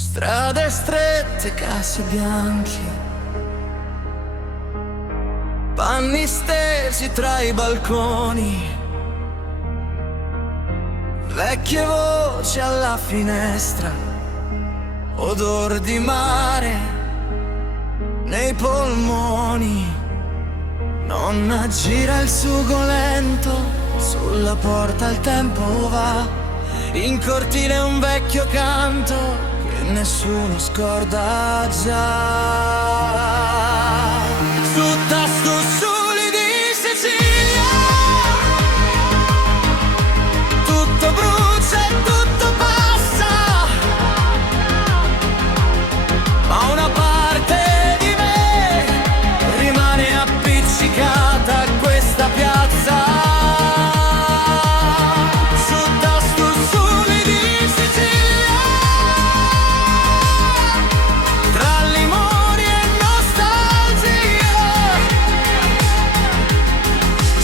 Strade strette, cassi bianchi, panni stesi tra i balconi, vecchie voci alla finestra, odor di mare nei polmoni. Nonna gira il sugo lento, sulla porta il tempo va, in cortile un vecchio canto che nessuno scorda già. Su tasto soli di Sicilia, tutto brucia e tutto passa, ma una parte di me rimane appiccicata a questa piazza.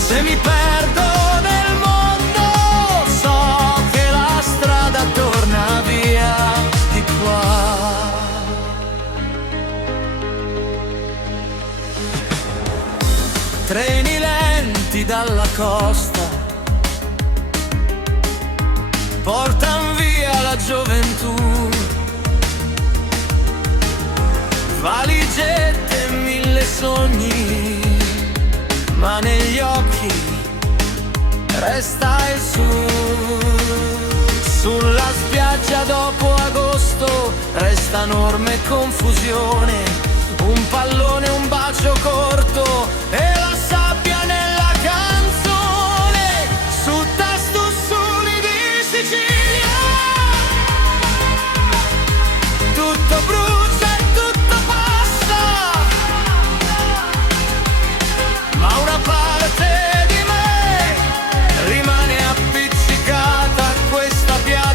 Se mi perdo nel mondo, so che la strada torna via di qua. Treni lenti dalla costa portan via la gioventù, valigette e mille sogni, ma negli occhi resta il sulla spiaggia dopo agosto resta enorme confusione, un pallone, un bacio corto e la sabbia nella canzone. Su tasto soli di Sicilia, tutto brucia e tutto passa, ma una parte di me rimane appiccicata a questa piazza.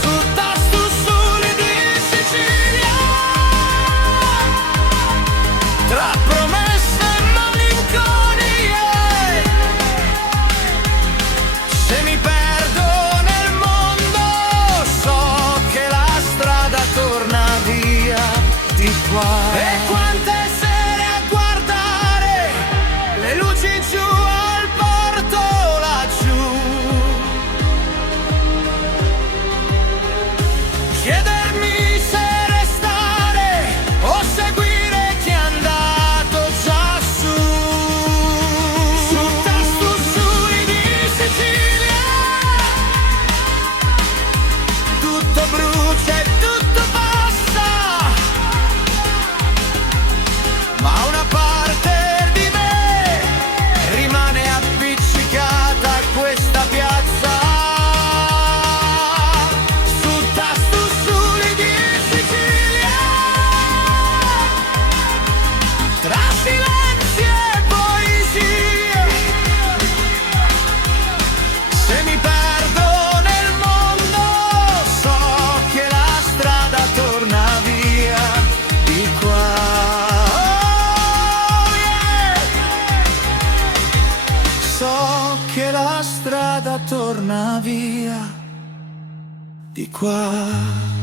Su tasto soli di Sicilia, tra promesse e malinconie, se mi perdo nel mondo so che la strada torna via di qua. E quante sere a guardare le luci giù al porto laggiù, chiedermi se restare o seguire chi è andato già su. Su tasto soli di Sicilia, tutto brucia e tutto passa, ma una parte di me rimane appiccicata a questa piazza. Su tasto soli di Sicilia, tra silenzi e poesie, se mi perdo nel mondo so che la strada torna via di qua. Oh yeah! So che la strada torna via di qua.